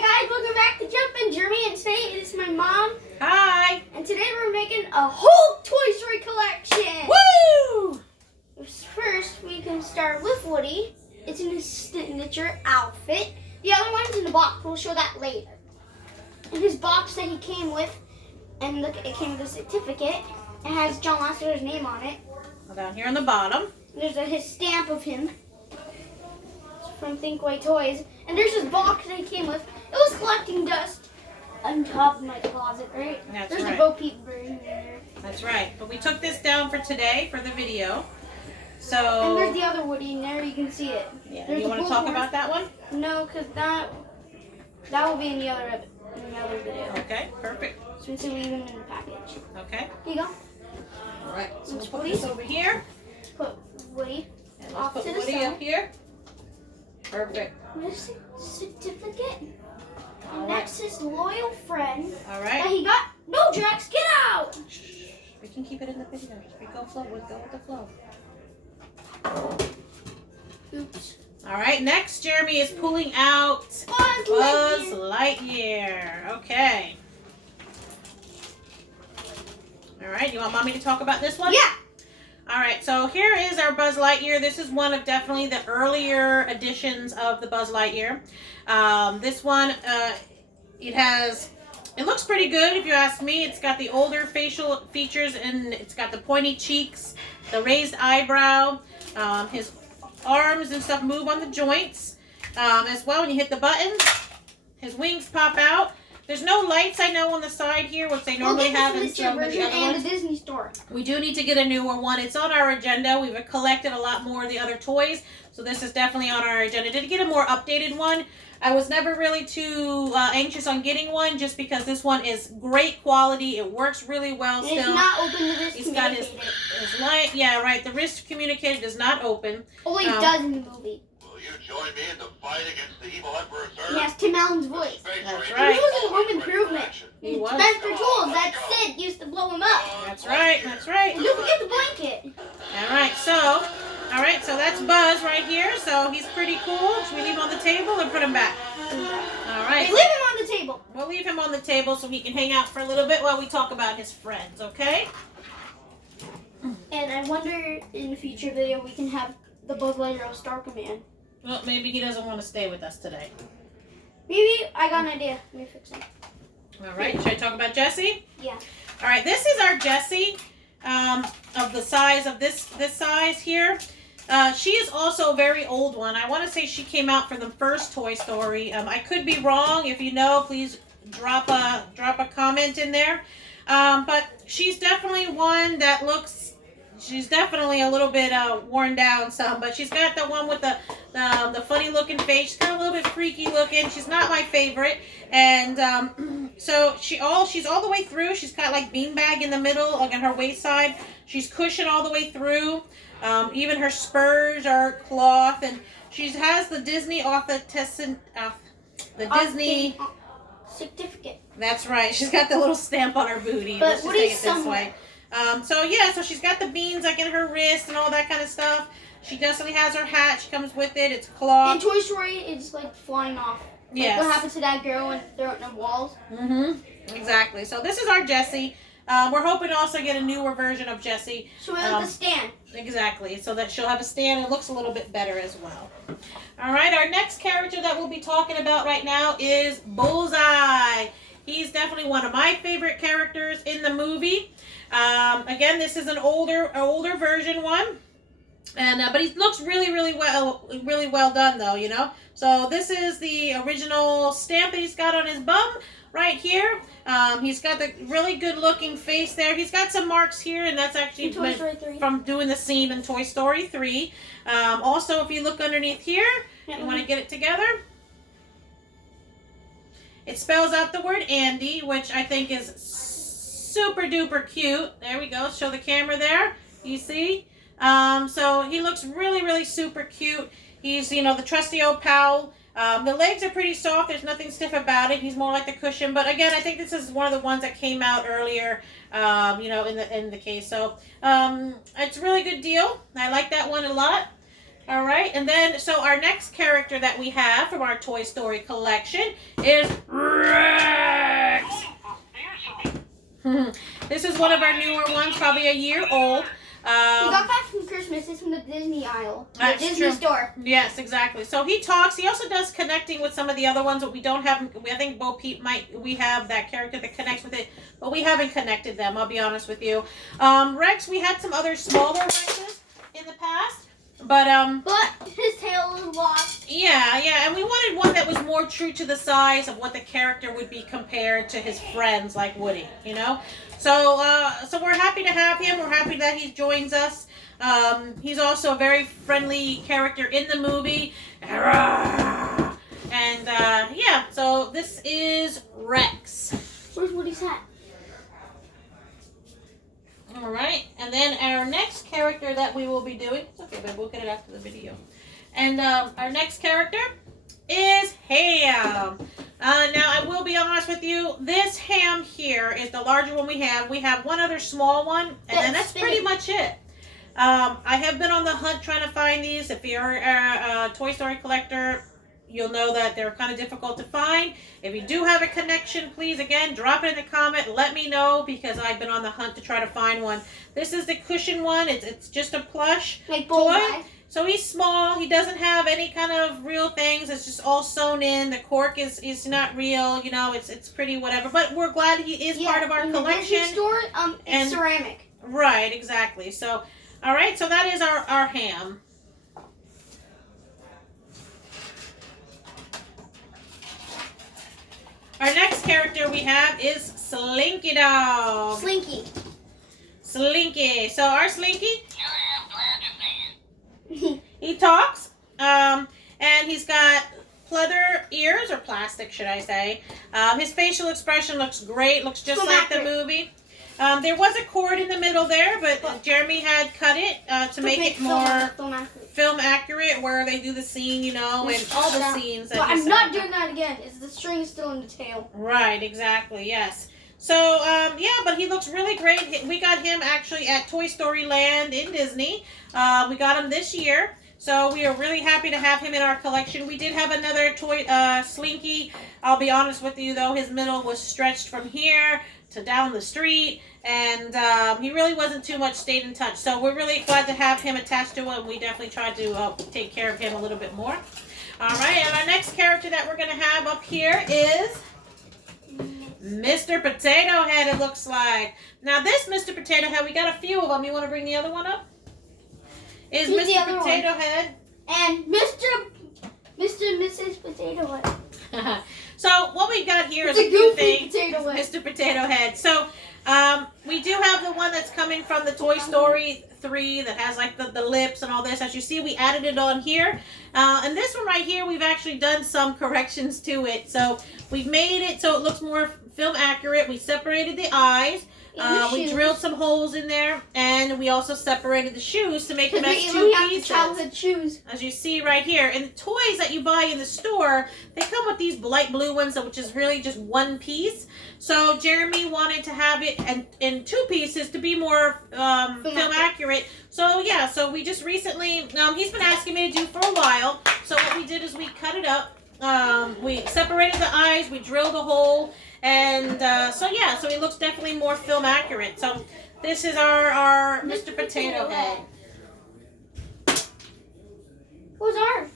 Hi guys, welcome back to Jumpin' Jeremy, and today it is my mom. Hi. And today we're making a whole Toy Story collection. Woo! First, we can start with Woody. It's in his signature outfit. The other one's in the box. We'll show that later. In his box that he came with, and look, it came with a certificate. It has John Lasseter's name on it. Down here on the bottom. There's his stamp of him. It's from Thinkway Toys. And there's this box that he came with. It was collecting dust on top of my closet, right? That's there's right. a Bo Peep bird in there. That's right. But we took this down for today for the video. So. And there's the other Woody in there. You can see it. Yeah. There's You want to talk about that one? No, because that will be in the other video. Okay. Perfect. So we leave them in the package. Okay. Here you go. All right. So we'll Let's put Woody. this over here. Put Woody And off let's to put the Woody side. up here. Perfect. There's a certificate. All And right. that's his loyal friend. All That right. he got. No, Drax, get out! Shh. We can keep it in the video. We go flow. We go with the flow. Oops. All right. Next, Jeremy is pulling out Buzz Lightyear. Okay. All right. You want mommy to talk about this one? Yeah. All right, so here is our Buzz Lightyear. This is one of definitely the earlier editions of the Buzz Lightyear. This one, it looks pretty good if you ask me. It's got the older facial features and it's got the pointy cheeks, the raised eyebrow. His arms and stuff move on the joints as well. When you hit the button, his wings pop out. There's no lights, I know, on the side here, which they normally have in some of the other ones. And the Disney store. We do need to get a newer one. It's on our agenda. We've collected a lot more of the other toys, so this is definitely on our agenda. To get a more updated one, I was never really too anxious on getting one, just because this one is great quality. It works really well still. It's not open to wrist He's got his light. Yeah, right. The wrist communicator does not open. Only it does in the movie. Will you join me in the fight against the evil Emperor Sarge? He has Tim Allen's voice. That's He right. was in Home Improvement. He was. Spencer Tools, that Sid used to blow him up. That's right. That's right. And don't forget the blanket. All right, so that's Buzz right here. So he's pretty cool. Should we leave him on the table or put him back? All right. Hey, leave him on the table. We'll leave him on the table so he can hang out for a little bit while we talk about his friends, okay? And I wonder in the future video we can have the Buzz Lightyear Star Command. Well, maybe he doesn't want to stay with us today. Maybe I got an idea. Let me fix it. All right, should I talk about Jessie? Yeah. All right, this is our Jessie of the size of this size here. She is also a very old one. I want to say she came out for the first Toy Story. I could be wrong. If you know, please drop a comment in there. But she's definitely one that looks. She's definitely a little bit worn down some, but she's got the one with the funny looking face. She's kind of a little bit freaky looking. She's not my favorite, and so she's all the way through. She's got like beanbag in the middle, like on her waist side. She's cushioned all the way through. Even her spurs are cloth, and she has the Disney Disney certificate. That's right. She's got the little stamp on her booty. But Let's just what say is it this way. So she's got the beans like in her wrist and all that kind of stuff. She definitely has her hat. She comes with it. It's cloth. In Toy Story, it's like flying off. Yes. Like what happened to that girl when they're on the walls? Mm-hmm. Exactly. So this is our Jessie. We're hoping to also get a newer version of Jessie. So we have the stand. Exactly. So that she'll have a stand. It looks a little bit better as well. All right. Our next character that we'll be talking about right now is Bullseye. He's definitely one of my favorite characters in the movie. Again, this is an older version one, and but he looks really well done though, you know. So this is the original stamp that he's got on his bum right here. He's got the really good looking face there. He's got some marks here, and that's actually from doing the scene in Toy Story 3. Also, if you look underneath here, you want to get it together. It spells out the word Andy, which I think is super duper cute. There we go. Show the camera there. You see? So he looks really super cute. He's, the trusty old pal. The legs are pretty soft. There's nothing stiff about it. He's more like the cushion. But again, I think this is one of the ones that came out earlier, in the case. So it's a really good deal. I like that one a lot. All right, and then so our next character that we have from our Toy Story collection is Rex. This is one of our newer ones, probably a year old. He got that from Christmas. It's from the Disney aisle. The Disney store. Yes, exactly. So he talks. He also does connecting with some of the other ones, but we don't have. I think Bo Peep we have that character that connects with it, but we haven't connected them. I'll be honest with you. Rex, we had some other smaller Rexes in the past, but his tail was lost. Yeah, and we wanted one that was more true to the size of what the character would be compared to his friends like Woody, you know? So we're happy to have him. We're happy that he joins us. He's also a very friendly character in the movie. And yeah, so this is Rex. Where's Woody's hat? All right, and then our next character that we will be doing, it's okay, but we'll get it after the video. And our next character is Ham. Now, I will be honest with you, this Ham here is the larger one we have. We have one other small one, and then that's pretty much it. I have been on the hunt trying to find these. If you're a Toy Story collector, you'll know that they're kind of difficult to find. If you do have a connection, please, again, drop it in the comment. Let me know, because I've been on the hunt to try to find one. This is the cushion one. It's just a plush like toy. Bullseye. So he's small. He doesn't have any kind of real things. It's just all sewn in. The cork is not real. You know, it's pretty whatever. But we're glad he is part of our collection. In the store, it's ceramic. Right, exactly. So, all right. So that is our Ham. Our next character we have is Slinky Dog. Slinky. Slinky. So our Slinky, he talks, and he's got pleather ears, or plastic, should I say. His facial expression looks great. Looks just like the movie. There was a cord in the middle there, but Jeremy had cut it to make it more film accurate, where they do the scene, you know, and all the scenes. But I'm not doing that again. Is the string still in the tail? Right, exactly, yes. So, yeah, but he looks really great. We got him actually at Toy Story Land in Disney. We got him this year. So we are really happy to have him in our collection. We did have another toy, Slinky. I'll be honest with you, though, his middle was stretched from here to down the street, and he really wasn't too much stayed in touch. So we're really glad to have him attached to him. We definitely tried to take care of him a little bit more. All right, and our next character that we're going to have up here is Mr. Potato Head, it looks like. Now this Mr. Potato Head, we got a few of them. You want to bring the other one up? Is Mr. Potato Head. And Mr. and Mrs. Potato Head. So what we got here is a few goofy things. potato head. Mr. Potato Head. So we do have the one that's coming from the Toy Story 3 that has like the lips and all this. As you see, we added it on here. And this one right here, we've actually done some corrections to it. So we've made it so it looks more film accurate. We separated the eyes. We drilled some holes in there, and we also separated the shoes to make them as two pieces. Childhood shoes. As you see right here. And the toys that you buy in the store, they come with these light blue ones, which is really just one piece. So Jeremy wanted to have it in two pieces to be more film accurate. So yeah, so we just recently, he's been asking me to do for a while. So what we did is we cut it up. We separated the eyes, we drilled a hole, and so yeah, so he looks definitely more film accurate. So this is our Mr. Potato Head. Who's ours?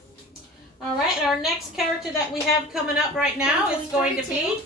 All right, and our next character that we have coming up right now is going to be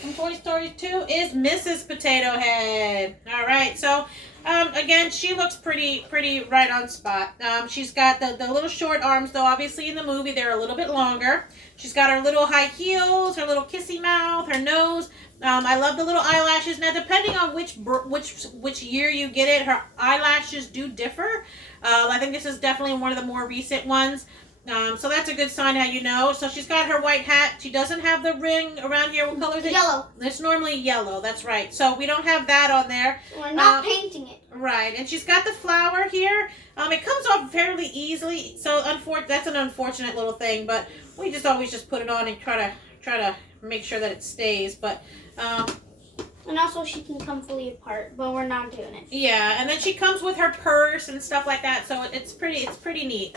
from Toy Story 2 is Mrs. Potato Head. All right, so again, she looks pretty right on spot. She's got the little short arms, though. Obviously, in the movie, they're a little bit longer. She's got her little high heels, her little kissy mouth, her nose. I love the little eyelashes. Now, depending on which year you get it, her eyelashes do differ. I think this is definitely one of the more recent ones. So that's a good sign how you know. So she's got her white hat. She doesn't have the ring around here. What color is it? Yellow. It's normally yellow. That's right. So we don't have that on there. We're not painting it. Right. And she's got the flower here. It comes off fairly easily. So that's an unfortunate little thing. But we always just put it on and try to make sure that it stays. But And also she can come fully apart, but we're not doing it. Yeah, and then she comes with her purse and stuff like that, so it's pretty neat.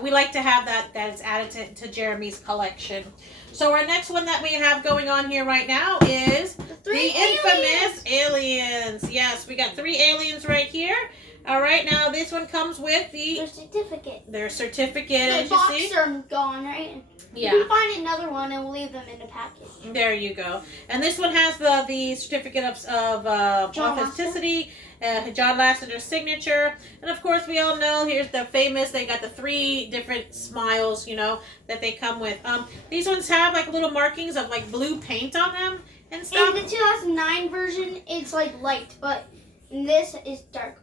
We like to have that is added to Jeremy's collection. So our next one that we have going on here right now is the infamous aliens. Yes, we got 3 aliens right here. All right, now this one comes with Their certificate. their certificate, The as you box see. are gone, right? Yeah. We can find another one and we'll leave them in the package. There you go. And this one has the certificate of authenticity, John Lasseter's signature. And of course, we all know, here's the famous, they got the 3 different smiles, you know, that they come with. These ones have like little markings of like blue paint on them and stuff. In the 2009 version, it's like light, but this is dark.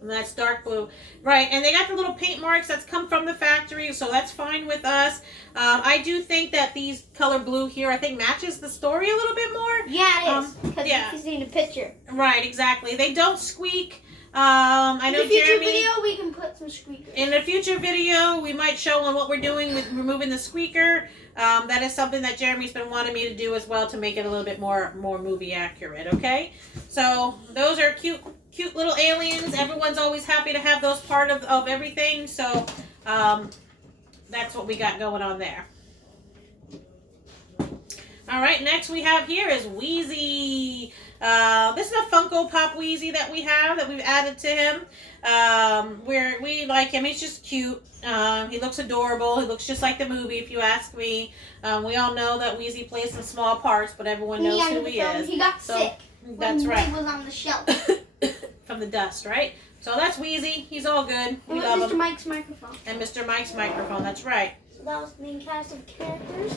And that's dark blue. Right, and they got the little paint marks that's come from the factory, so that's fine with us. I do think that these color blue here, I think, matches the story a little bit more. Yeah, it is. Because yeah. you can see in the picture. Right, exactly. They don't squeak. I know in the future Jeremy, video, we can put some squeakers. in a future video, we might show on what we're doing with removing the squeaker. That is something that Jeremy's been wanting me to do as well to make it a little bit more movie accurate, okay? So, those are cute little aliens. Everyone's always happy to have those part of everything. So, that's what we got going on there. All right, next we have here is Weezy. This is a Funko Pop Weezy that we've added to him. We like him. He's just cute. He looks adorable. He looks just like the movie, if you ask me. We all know that Weezy plays some small parts, but everyone knows who he is. He got sick. That's right. He was on the shelf. From the dust, right? So that's Weezy. He's all good. We And love Mr. him. Mike's microphone. And Mr. Mike's microphone. That's right. So that was the main cast of characters.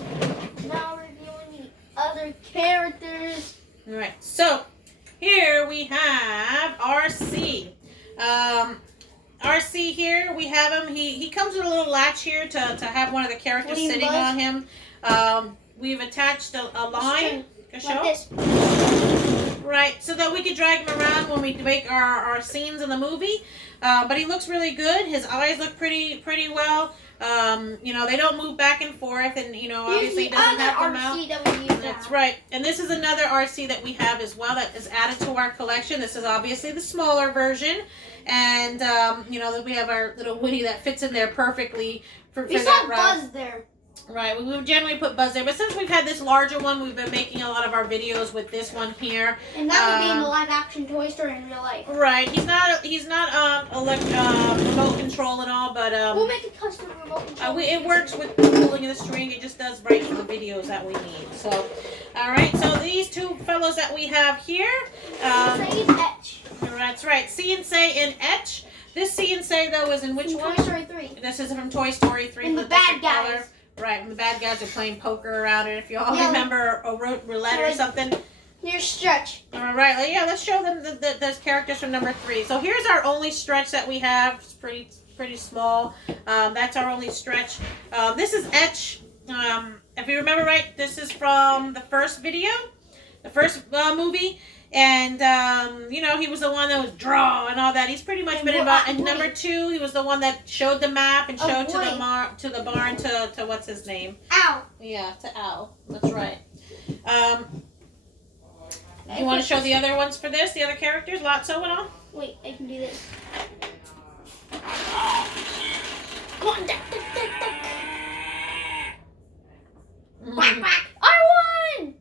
Now we're viewing the other characters. All right. So here we have RC. RC here, we have him. He comes with a little latch here to have one of the characters sitting on him. We've attached a line. Like this. Right, so that we could drag him around when we make our scenes in the movie. But he looks really good. His eyes look pretty well. You know, they don't move back and forth, and you know, obviously he doesn't have them out. That we use That's right. And this is another RC that we have as well that is added to our collection. This is obviously the smaller version. And, you know, we have our little Woody that fits in there perfectly for we that saw ride. Buzz there. Right, we would generally put Buzz there, but since we've had this larger one, we've been making a lot of our videos with this one here. And that would be in the live action Toy Story in real life. Right, he's not remote control and all, but we'll make a custom remote control. it works with pulling the string. It just does right for the videos that we need. So, all right, so these 2 fellows that we have here, Say Etch. that's right, See and Say and Etch. This See and Say though is in which From one? Toy Story 3. This is from Toy Story 3. And the bad guys. Color. Right, when the bad guys are playing poker around it. If you all Yeah. remember a roulette or something. Here's Stretch. All right, yeah, let's show them those characters from number 3. So here's our only stretch that we have. It's pretty small. That's our only stretch. This is Etch. If you remember right, this is from the first video, the first movie. And, you know, he was the one that was draw and all that. He's pretty much been about. And number 2, he was the one that showed the map and showed to the barn to what's his name? Al. Yeah, to Al. That's right. You want to show the other ones for this? The other characters? Lasso and all? Wait, I can do this. Come on, duck, duck, duck, duck. Quack, quack. I won!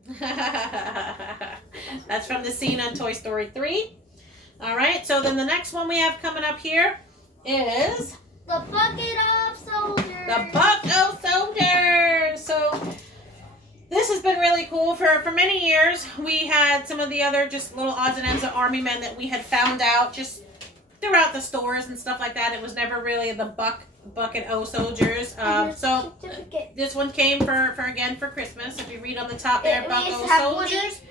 That's from the scene on Toy Story 3. All right, so then the next one we have coming up here is The Bucket of Soldiers. the Buck of Soldiers. So this has been really cool. For many years, we had some of the other just little odds and ends of army men that we had found out just throughout the stores and stuff like that. It was never really the Bucket O Soldiers. So this one came for Christmas. If you read on the top there, Buck O Soldiers.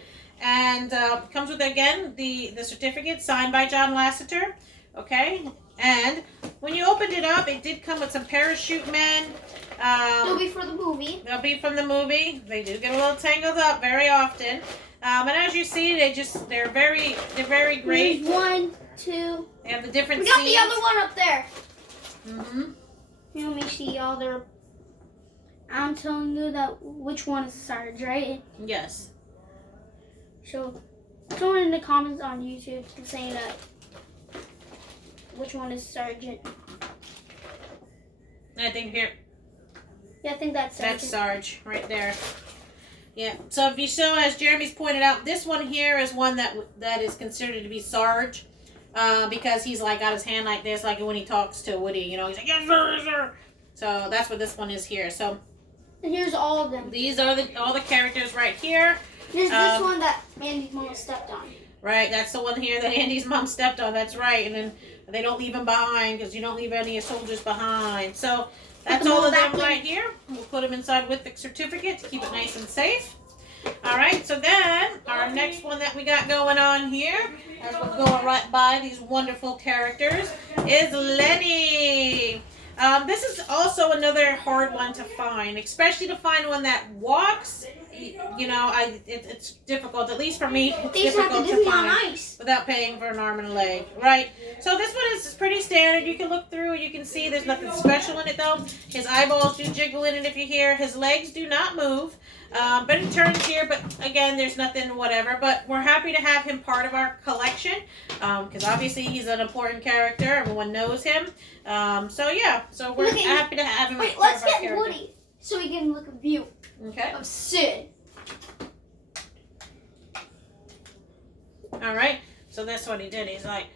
And comes with, again, the certificate signed by John Lasseter. Okay? And when you opened it up, it did come with some parachute men. They'll be for the movie. They'll be from the movie. They do get a little tangled up very often. And as you see, they're very great. There's 1, 2. They have the different We got scenes. the other one up there. Mm-hmm. Let me see all their. I'm telling you that which one is Sarge, right? Yes. So Someone in the comments on YouTube was saying that which one is Sergeant. I think here. Yeah, I think that's Sergeant. That's Sarge right there. Yeah. So if you saw, as Jeremy's pointed out, this one here is one that is considered to be Sarge, because he's like got his hand like this, like when he talks to Woody. You know, he's like, yes sir, yes sir. So that's what this one is here. So. And here's all of them. These are all the characters right here. There's this one that Andy's mom stepped on. Right, that's the one here that Andy's mom stepped on. That's right, and then they don't leave him behind because you don't leave any soldiers behind. So that's all of them right here. We'll put them inside with the certificate to keep it nice and safe. All right, so then our next one that we got going on here, as we're going right by these wonderful characters, is Lenny. This is also another hard one to find, especially to find one that walks. You know, it's difficult, at least for me, it's difficult to find without paying for an arm and a leg, right? So this one is pretty standard. You can look through, you can see there's nothing special in it though. His eyeballs do jiggle in it if you hear. His legs do not move, but it turns here, but again, there's nothing whatever. But we're happy to have him part of our collection, because obviously he's an important character. Everyone knows him. So yeah, so we're happy to have him. Wait, let's get Woody so we can look at view. Okay. Of Sid. All right. So that's what he did. He's like,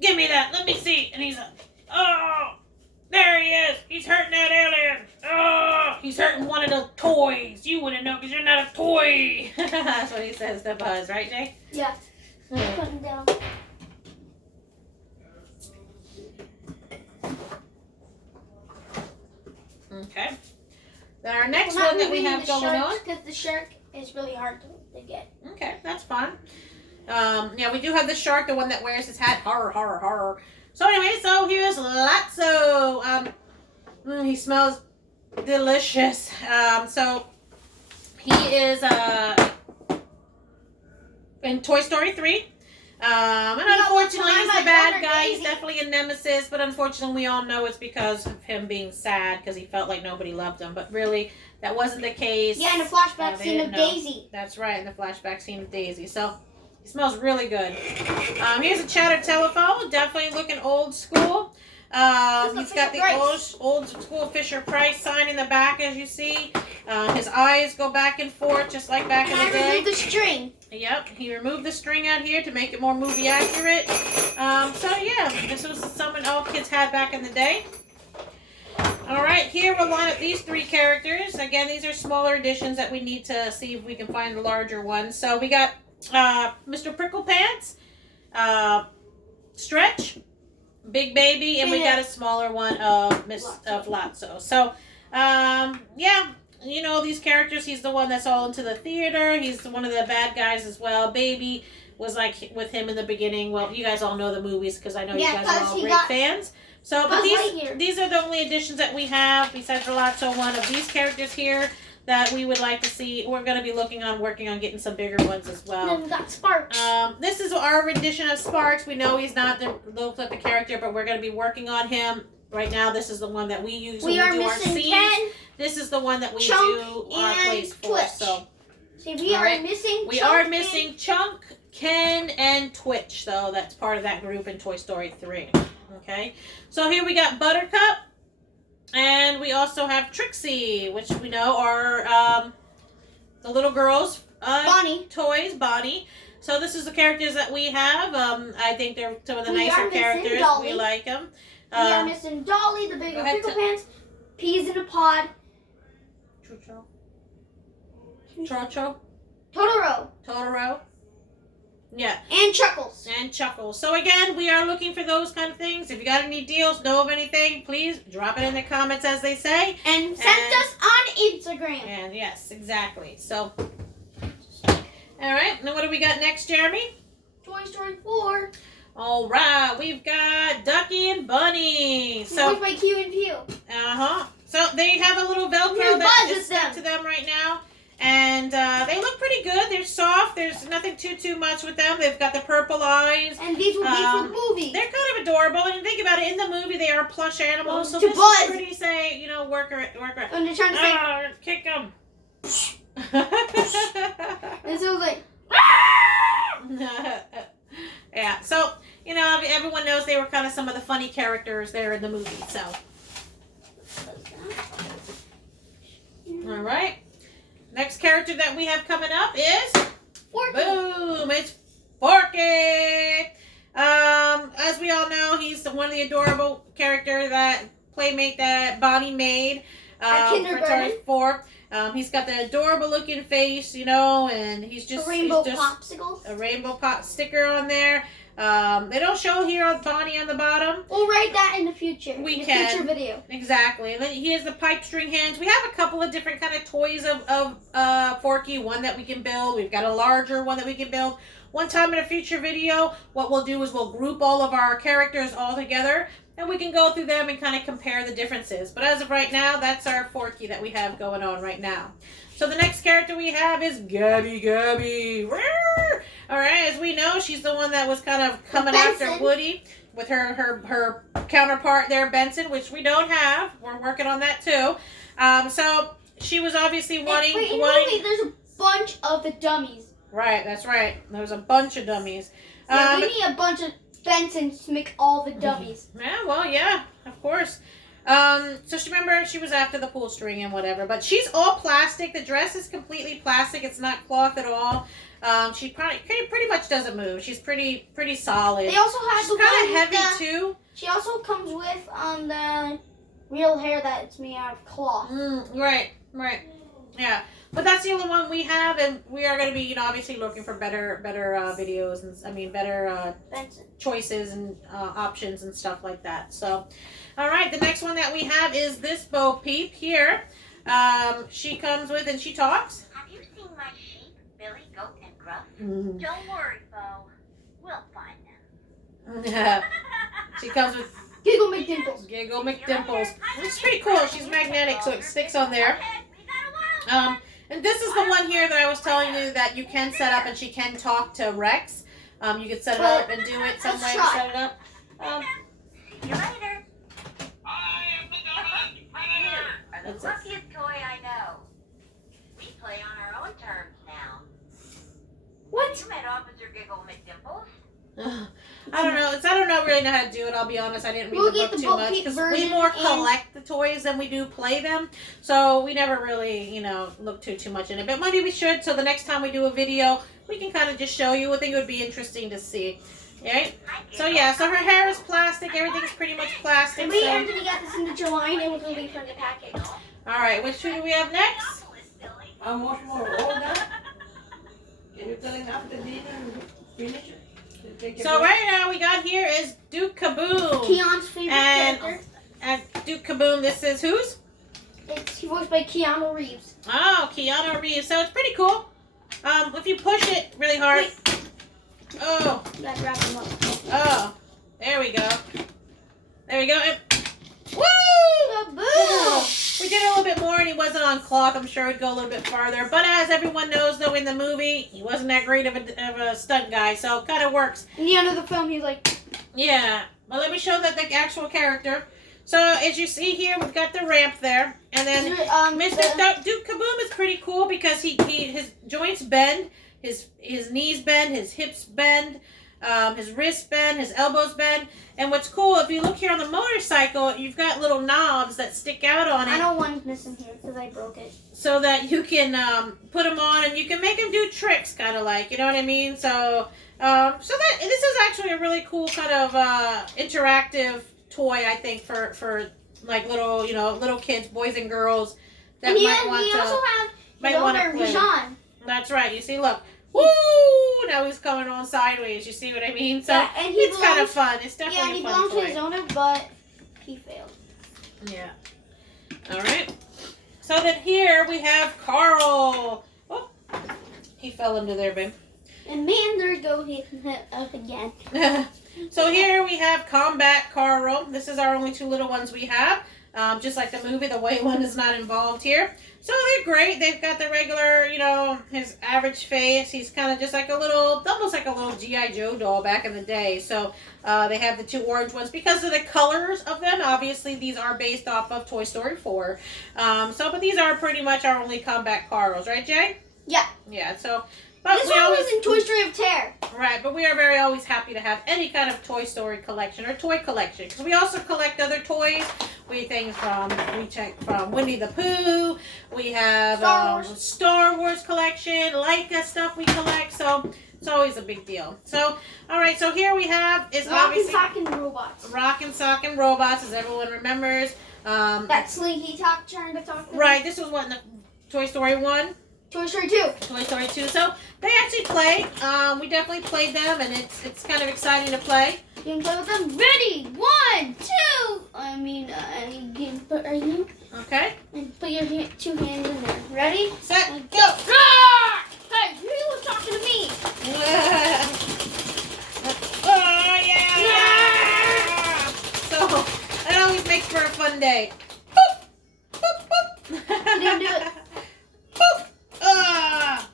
"Give me that. Let me see." And he's like, "Oh, there he is. He's hurting that alien. Oh, he's hurting one of the toys. You wouldn't know because you're not a toy." That's what he says to Buzz, right, Jay? Yeah. Put him down. Okay. Then our next one that we have going on. Because the shark is really hard to get. Okay, that's fine. Yeah, we do have the shark, the one that wears his hat. Horror, horror, horror. So anyway, so here's Lasso. He smells delicious. So he is in Toy Story 3. And unfortunately, he's the bad guy. He's definitely a nemesis, but unfortunately, we all know it's because of him being sad because he felt like nobody loved him. But really, that wasn't the case. Yeah, in the flashback scene of Daisy. That's right, in the flashback scene of Daisy. So he smells really good. Here's a chatter telephone. Definitely looking old school. He's got the old school Fisher Price sign in the back, as you see. His eyes go back and forth, just like back in the day. Removed the string. Yep, he removed the string out here to make it more movie accurate. So yeah, this was something all kids had back in the day. All right, here we'll line up these three characters. Again, these are smaller editions that we need to see if we can find the larger ones. So we got Mr. Prickle Pants, Stretch, Big Baby, and we got a smaller one of Lasso. So yeah. You know these characters. He's the one that's all into the theater. He's one of the bad guys as well. Baby was like with him in the beginning. Well, you guys all know the movies because I know you guys are all great fans. So, but these are the only additions that we have besides the Lasso one of these characters here that we would like to see. We're going to be working on getting some bigger ones as well. And then we got Sparks. This is our rendition of Sparks. We know he's not the low-clip character, but we're going to be working on him. Right now, this is the one that we use when we do our scenes. Ken. This is the one that we do our plays for. So, see, we are missing. We are missing Chunk, Ken, and Twitch. So that's part of that group in Toy Story 3. Okay. So here we got Buttercup, and we also have Trixie, which we know are the little girls' toys. Bonnie. So this is the characters that we have. I think they're some of the nicer characters. Dolly. We like them. We are missing Dolly, the bigger Pickle Pants, Peas in a Pod, Totoro. Yeah. And Chuckles. So again, we are looking for those kind of things. If you got any deals, know of anything, please drop it in the comments as they say. And send us on Instagram. And yes, exactly. So, all right. Now what do we got next, Jeremy? Toy Story 4. All right, we've got Ducky and Bunny. So by Q and Pew. So they have a little Velcro that is stuck to them right now, and they look pretty good. They're soft. There's nothing too much with them. They've got the purple eyes. And these will be for the movie. They're kind of adorable. And think about it, in the movie they are plush animals. So this is pretty, work around. And they're trying to say, kick them. And so like. everyone knows they were kind of some of the funny characters there in the movie. So, all right. Next character that we have coming up is Forky. Boom! It's Forky. As we all know, he's one of the adorable character that playmate that Bonnie made At for kindergarten. Toy 4. He's got the adorable looking face, you know, and he's just A rainbow he's just popsicle. a rainbow pop sticker on there. They don't show here on Bonnie on the bottom. We'll write that in the future. We in the can. future video. Exactly. And then he has the pipe string hands. We have a couple of different kind of toys of Forky. One that we can build. We've got a larger one that we can build. One time in a future video, what we'll do is we'll group all of our characters all together, and we can go through them and kind of compare the differences. But as of right now, that's our Forky that we have going on right now. So the next character we have is Gabby. All right, as we know, she's the one that was kind of coming after Woody with her counterpart there, Benson, which we don't have. We're working on that too. So she was obviously wanting. Wait, in the movie, there's a bunch of the dummies. Right, that's right. There's a bunch of dummies. Yeah, we need a bunch of Bensons to make all the dummies. Yeah, well, yeah, of course. So she was after the pull string and whatever, but she's all plastic. The dress is completely plastic. It's not cloth at all. She pretty much doesn't move. She's pretty solid. They also have She's the kind one of heavy too. She also comes with the real hair that's made out of cloth. Right, yeah. But that's the only one we have, and we are going to be, you know, obviously looking for better videos and better choices and options and stuff like that. So, all right, the next one that we have is this Bo Peep here. She comes with and she talks. Have you seen my sheep, Billy, Goat, and Gruff? Don't worry, Bo. We'll find them. She comes with Giggle McDimples. Giggle McDimples. It's pretty cool. She's magnetic, so it sticks on there. And this is the one here that I was telling you that you can set up, and she can talk to Rex. You could set it up and do it some way to set it up. See you later. I am the dominant predator. You are the luckiest toy I know. We play on our own terms now. What? You met Officer Giggle McDimples. I don't know really know how to do it. I'll be honest. I didn't read We'll the get book the too Bo much Peep because we version more and- collect the toys than we do play them. So we never really, you know, look too much in it. But maybe we should. So the next time we do a video, we can kind of just show you. I think it would be interesting to see. Right? So yeah. So her hair is plastic. Everything's pretty much plastic. And we So. already got the signature line, and we're going to leave her in the package. All right. Which two do we have next? How much more? All that? Can you tell him after dinner finish it? Take a So break? right now we got here is Duke Kaboom. Keon's favorite And- character. And Duke Kaboom. This is whose? It's voiced by Keanu Reeves. Oh, Keanu Reeves. So it's pretty cool. If you push it really hard. Wait. Oh, You gotta wrap him up. oh. There we go. There we go. And, woo! Kaboom! We did a little bit more, and he wasn't on cloth. I'm sure he'd go a little bit farther. But as everyone knows, though, in the movie, he wasn't that great of a stunt guy. So it kind of works. In the end of the film, he's like, Yeah. Well, let me show the actual character. So as you see here, we've got the ramp there, and then Mr. Duke Kaboom is pretty cool because his joints bend, his knees bend, his hips bend, his wrists bend, his elbows bend. And what's cool, if you look here on the motorcycle, you've got little knobs that stick out on I it, know one's missing here because I broke it. so that you can put them on and you can make them do tricks, kind of like, you know what I mean? So this is actually a really cool kind of interactive toy, I think, for like little kids, boys and girls that And he might want also to. have might his wanna owner, play. Rajan. That's right. You see, look. Woo! Now he's coming on sideways. You see what I mean? So Yeah, and he it's kind of belongs- fun. It's Yeah, definitely he a fun belonged to his toy. owner, but he failed. Yeah. All right. So then here we have Carl. Oh, he fell into there, babe. And man, there we go, he hit up again. So here we have Combat Carl. This is our only two little ones we have. Just like the movie, the white one is not involved here. So they're great. They've got the regular, his average face. He's kind of just like almost like a little G.I. Joe doll back in the day. So they have the two orange ones because of the colors of them. Obviously, these are based off of Toy Story 4. But these are pretty much our only Combat Carls, right, Jay? Yeah. Yeah, so But This we one always, was in Toy Story of Terror. right, but we are very always happy to have any kind of Toy Story collection or toy collection because we also collect other toys. We check from Winnie the Pooh. We have Star Wars collection, Leica stuff we collect. So it's always a big deal. So all right, so here we have is obviously Rock and Robots. Rock and Sock and Robots, as everyone remembers. That Slinky trying to talk. Right, this was what in the Toy Story 1. Toy Story 2. Toy Story 2. So they actually play. We definitely played them, and it's kind of exciting to play. You can play with them. Ready? 1, 2. Are you? Okay. And put your 2 hands in there. Ready? Set. And go. Ah! Hey, you were talking to me. Oh yeah! Yeah! So that always makes for a fun day. Boop, boop, boop. You didn't do it. Boop. Ah.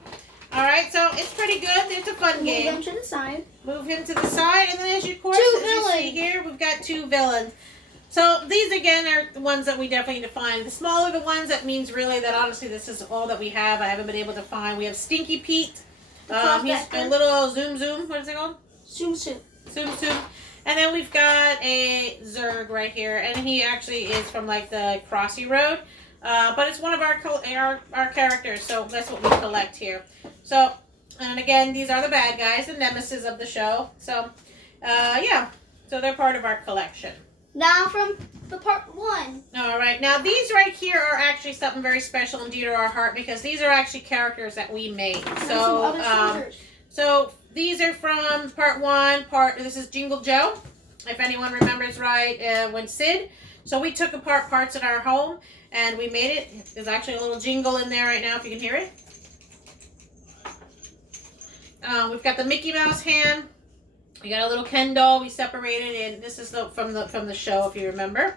All right, so it's pretty good. It's a fun Move game. them to the side. Move him to the side, and then as you Two see villains. here, we've got 2 villains. So these again are the ones that we definitely need to find. The smaller the ones, that means really that honestly this is all that we have. I haven't been able to find. We have Stinky Pete. He's a little zoom. What is it called? Zoom Zoom. Zoom. And then we've got a Zurg right here, and he actually is from like the Crossy Road. But it's one of our characters, so that's what we collect here. So, and again, these are the bad guys, the nemesis of the show. So, yeah, so they're part of our collection. Now from the part 1. All right, now these right here are actually something very special and dear to our heart because these are actually characters that we made. So these are from part 1. This is Jingle Joe, if anyone remembers right, when Sid. So we took apart parts in our home and we made it. There's actually a little jingle in there right now, if you can hear it. We've got the Mickey Mouse hand. We got a little Ken doll we separated, and this is from the show, if you remember.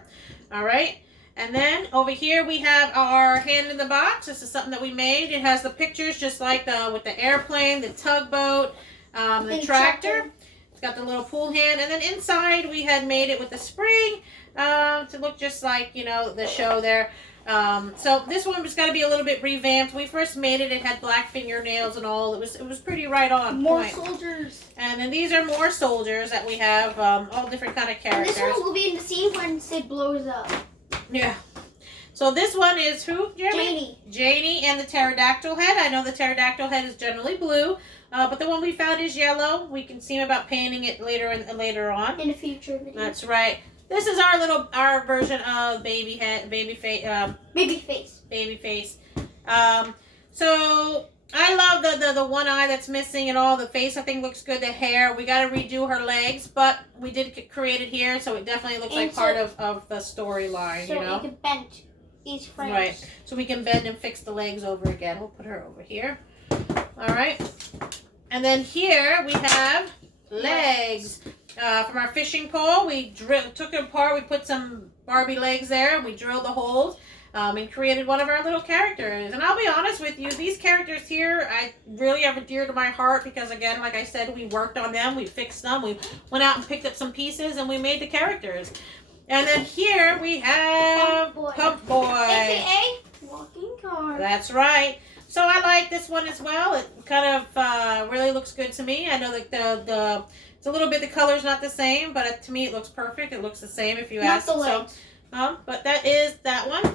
All right. And then over here we have our hand in the box. This is something that we made. It has the pictures just like with the airplane, the tugboat, the tractor. It's got the little pool hand. And then inside we had made it with the spring to look just like, the show there. So this one was got to be a little bit revamped. We first made it. It had black fingernails and all. It was pretty right on More point. soldiers. And then these are more soldiers that we have, all different kind of And characters. this one will be in the scene when Sid blows up. Yeah. So this one is who, Jeremy? Janie. Janie and the pterodactyl head. I know the pterodactyl head is generally blue, but the one we found is yellow. We can see about painting it later on. In a future video. That's right. This is our version of baby face. So I love the one eye that's missing and all. The face I think looks good. The hair, we got to redo her legs, but we did create it here, so it definitely looks like part of the storyline. So we can bend each frame. Right. So we can bend and fix the legs over again. We'll put her over here. All right. And then here we have legs. From our fishing pole, we took it apart. We put some Barbie legs there, and we drilled the holes and created one of our little characters. And I'll be honest with you, these characters here, I really have dear to my heart because, again, like I said, we worked on them, we fixed them, we went out and picked up some pieces, and we made the characters. And then here we have Pump Boy. AKA walking car. That's right. So I like this one as well. It kind of really looks good to me. I know that it's a little bit, the color's not the same, but to me it looks perfect. It looks the same if you ask. Not the legs. So, but that is that one.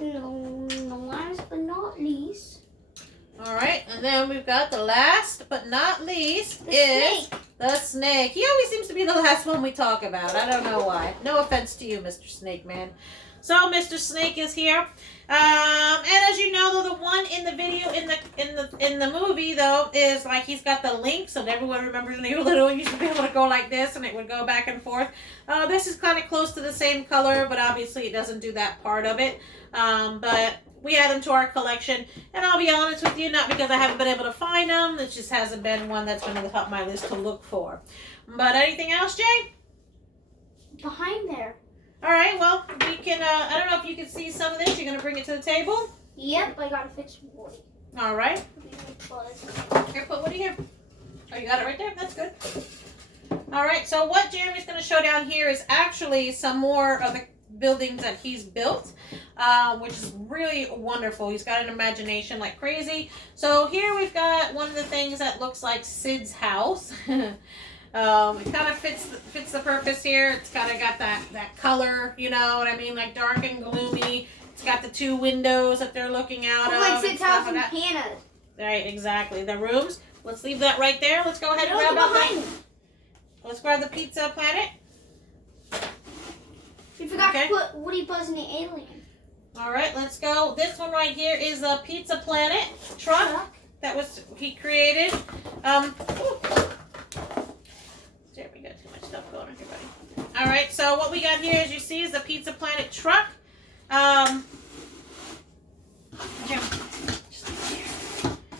No, last but not least. All right, and then we've got the last but not least The is snake. the snake. He always seems to be the last one we talk about. I don't know why. No offense to you, Mr. Snake Man. So Mr. Snake is here. And as you know, though, the one in the video in the movie though is like he's got the link, so everyone remembers when they were little, you used to be able to go like this and it would go back and forth. This is kind of close to the same color, but obviously it doesn't do that part of it. But we add them to our collection, and I'll be honest with you, not because I haven't been able to find them, it just hasn't been one that's been on the top of my list to look for. But anything else, Jay? Behind there. All right, well, we can, I don't know if you can see some of this. You're going to bring it to the table? Yep, I gotta fix Woody. All right. Here, put Woody here. Oh, you got it right there? That's good. All right, so what Jeremy's going to show down here is actually some more of buildings that he's built, which is really wonderful. He's got an imagination like crazy. So here we've got one of the things that looks like Sid's house. It kind of fits the purpose here. It's kind of got that color, you know what I mean, like dark and gloomy. It's got the 2 windows that they're looking out of. Like Sid's house and and Hannah's. Right, exactly. The rooms. Let's leave that right there. Let's go ahead and Don't grab go behind me. Let's grab the Pizza Planet. You forgot Okay. to put Woody, Buzz, and the alien. All right, let's go. This one right here is a Pizza Planet truck that he created. There we go. Too much stuff going on here, buddy. All right, so what we got here, as you see, is the Pizza Planet truck.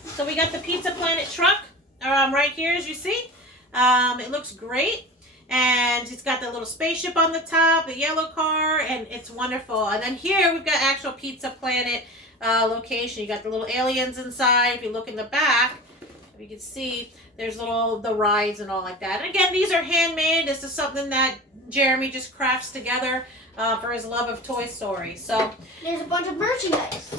So we got the Pizza Planet truck right here, as you see. It looks great. And it's got the little spaceship on the top, a yellow car, and it's wonderful. And then here we've got actual Pizza Planet location. You got the little aliens inside. If you look in the back, if you can see, there's the rides and all like that. And again, these are handmade. This is something that Jeremy just crafts together for his love of Toy Story. So there's a bunch of merchandise.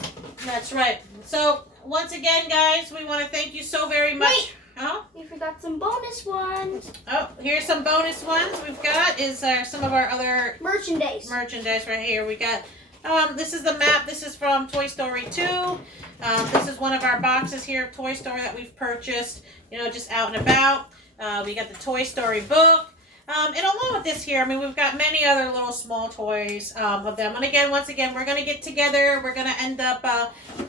That's right. So once again, guys, we want to thank you so very much. Wait. Oh, We forgot some bonus ones. oh, here's some bonus ones we've got. Is some of our other Merchandise. merchandise right here. We got this is the map. This is from Toy Story 2. This is one of our boxes here of Toy Story that we've purchased, you know, just out and about. We got the Toy Story book. And along with this here, I mean, we've got many other little small toys of them. And again, once again, we're going to get together. We're going to end up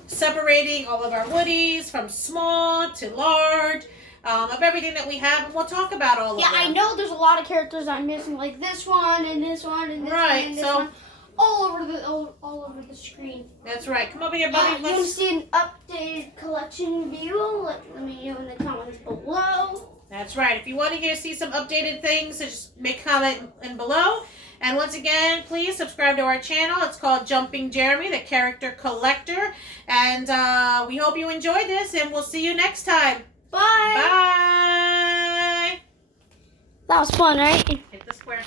separating all of our Woodies from small to large, of everything that we have. And we'll talk about all of them. Yeah, I know there's a lot of characters I'm missing, like this one and this one and this one and this one. All over the screen. That's right. Come over here, buddy. If you want to see an updated collection view, let me know in the comments below. That's right. If you want to see some updated things, just make a comment in below. And once again, please subscribe to our channel. It's called Jumping Jeremy, the Character Collector. And we hope you enjoyed this, and we'll see you next time. Bye. Bye. That was fun, right? Hit the square.